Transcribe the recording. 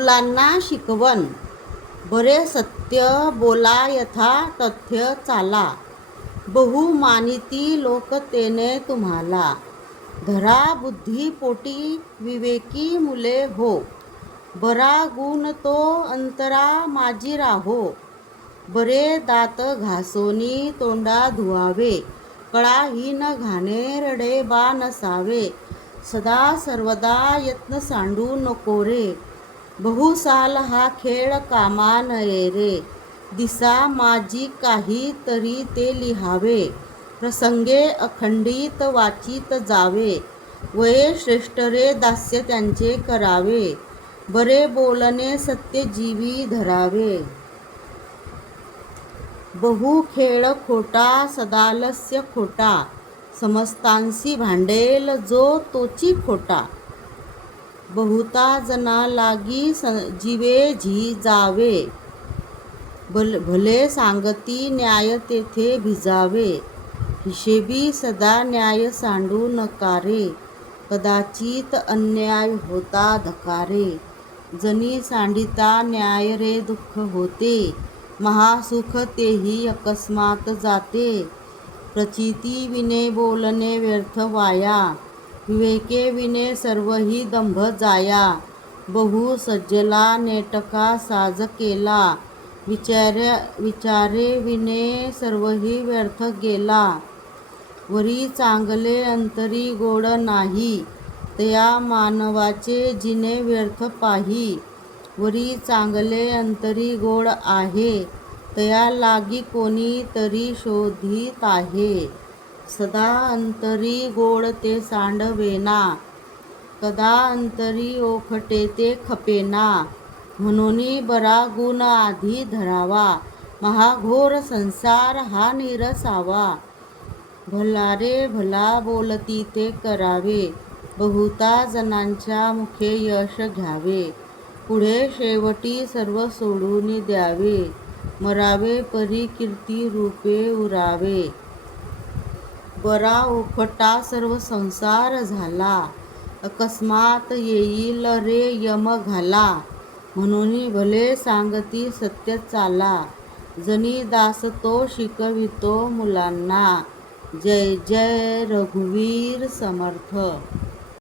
मुलांना शिकवण बरे सत्य बोला यथा तथ्य चाला. बहुमानिती लोकतेने तुम्हाला. धरा बुद्धी पोटी विवेकी मुले हो. बरा गुण तो अंतरा माझी राहो. बरे दात घासोनी तोंडा धुवावे. कळाहीन घाणे रडे बा नसावे. सदा सर्वदा यत्न सांडू नको रे. बहुसाल हा खेळ कामा नये रे. दिसा माझी काही तरी ते लिहावे. प्रसंगे अखंडित वाचित जावे. वये श्रेष्ठ रे दास्य त्यांचे करावे. बरे बोलणे सत्यजीवी धरावे. बहु खेळ खोटा सदालस्य खोटा. समस्तांसी भांडेल जो तोची खोटा. बहुता जना लागी स जीवे झी जावे. भल भले सांगती न्याय तेथे भिजावे. हिशेबी सदा न्याय सांडू नकारे. कदाचित अन्याय होता धकारे. जनी सांडिता न्याय रे दुःख होते. महासुख तेही अकस्मात जाते. प्रचिती विने बोलणे व्यर्थ वाया. विवेके विने सर्वही दंभ जाया. बहु सज्जला नेटका साज केला. विचार्या विचारे विने सर्वही व्यर्थ गेला. वरी चांगले अंतरी गोड नाही. तया मानवाचे जिने व्यर्थ पाही. वरी चांगले अंतरी गोड आहे. तया लागी कोणी तरी शोधित आहे. सदा अंतरी गोड ते सांडवेना कदा अंतरी ओखटे ते खपेना म्हणून बरा गुण आधी धरावा महाघोर संसार हा निरसावा. भला रे भला बोलती ते करावे बहुता जणांच्या मुखे यश घ्यावे पुढे शेवटी सर्व सोडून द्यावे मरावे परी कीर्ती रूपे उरावे. बरा उखटा सर्व संसार झाला. अकस्मात येईल रे यम घाला. म्हणून भले सांगती सत्य चाला. जनी दास तो शिकवितो मुलांना. जय जय रघुवीर समर्थ.